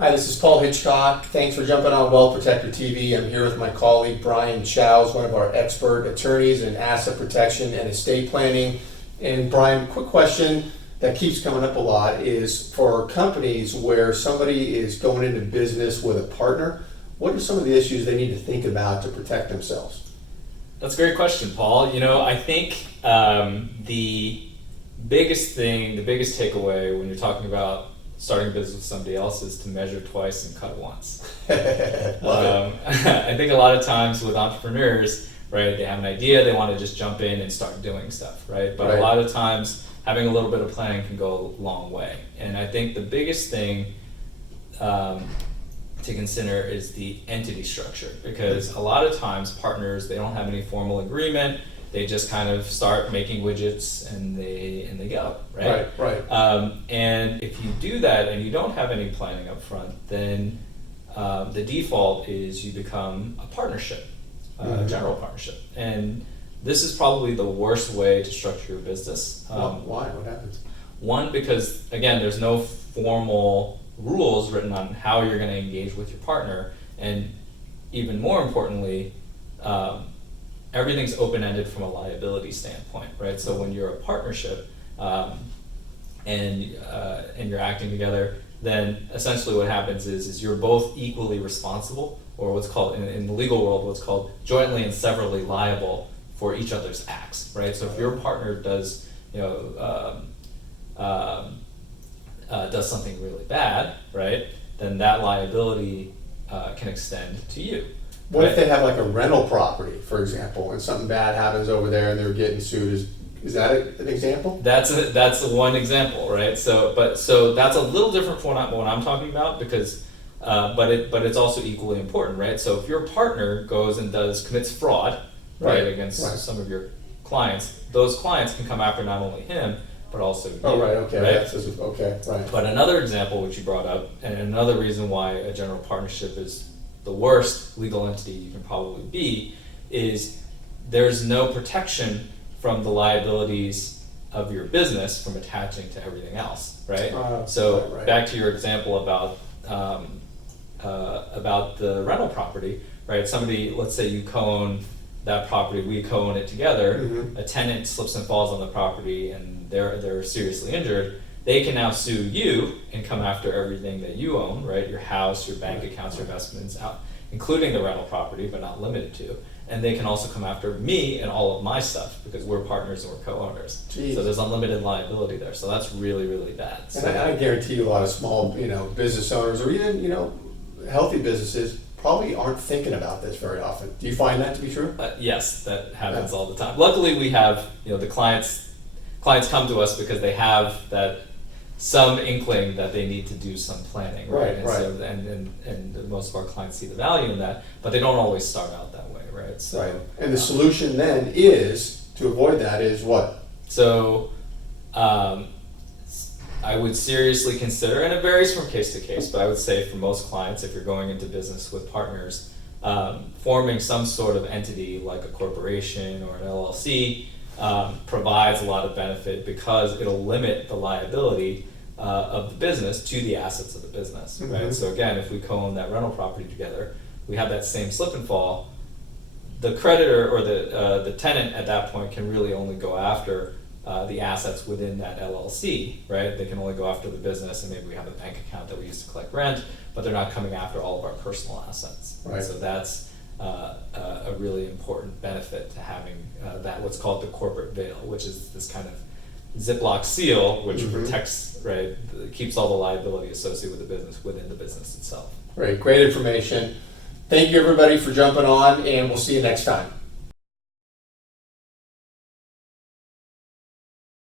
Hi, this is Paul Hitchcock. Thanks for jumping on Wealth Protector TV. I'm here with my colleague Brian Chows, one of our expert attorneys in asset protection and estate planning. And Brian, quick question that keeps coming up a lot is for companies where somebody is going into business with a partner, what are some of the issues they need to think about to protect themselves? That's a great question, Paul. I think the biggest takeaway when you're talking about starting a business with somebody else is to measure twice and cut once. I think a lot of times with entrepreneurs, right, they have an idea, they want to just jump in and start doing stuff, right? But a lot of times having a little bit of planning can go a long way. And I think the biggest thing to consider is the entity structure, because a lot of times partners, they don't have any formal agreement. They just kind of start making widgets and they go, right? Right. And if you do that and you don't have any planning up front, then the default is you become a partnership, a general partnership. And this is probably the worst way to structure your business. Why? What happens? One, because again, there's no formal rules written on how you're going to engage with your partner, and even more importantly, everything's open-ended from a liability standpoint, right? So when you're a partnership and you're acting together, then essentially what happens is you're both equally responsible, or what's called in the legal world, what's called jointly and severally liable for each other's acts, right? So if your partner does does something really bad, right, then that liability can extend to you. What if they have like a rental property, for example, and something bad happens over there and they're getting sued? Is that an example? That's one example, right? So that's a little different from what I'm talking about, because but it's also equally important, right? So if your partner goes and commits fraud, right, against some of your clients, those clients can come after not only him but also you. Oh, right. Okay. Right? Right. But another example which you brought up, and another reason why a general partnership is the worst legal entity you can probably be, is there's no protection from the liabilities of your business from attaching to everything else, right? So back to your example about the rental property, right? Somebody, let's say you co-own that property, we co-own it together, a tenant slips and falls on the property and they're seriously injured, they can now sue you and come after everything that you own, right? Your house, your bank accounts, your investments, including the rental property, but not limited to. And they can also come after me and all of my stuff because we're partners and we're co-owners. Jeez. So there's unlimited liability there. So that's really, really bad. And I guarantee you a lot of small, business owners or even, healthy businesses probably aren't thinking about this very often. Do you find that to be true? Yes, that happens all the time. Luckily, we have, the clients come to us because they have that some inkling that they need to do some planning, right? So, and most of our clients see the value in that, but they don't always start out that way, right? So, right. And the solution then is to avoid that is what? So, I would seriously consider, and it varies from case to case, but I would say for most clients, if you're going into business with partners, forming some sort of entity like a corporation or an LLC provides a lot of benefit because it'll limit the liability of the business to the assets of the business, right? So again, if we co-own that rental property together, we have that same slip and fall, the creditor or the tenant at that point can really only go after the assets within that LLC, right? They can only go after the business, and maybe we have a bank account that we use to collect rent, but they're not coming after all of our personal assets. Right. So that's a really important benefit to having that, what's called the corporate veil, which is this kind of Ziploc seal, which protects, right, keeps all the liability associated with the business within the business itself. Great information. Thank you everybody for jumping on, and we'll see you next time.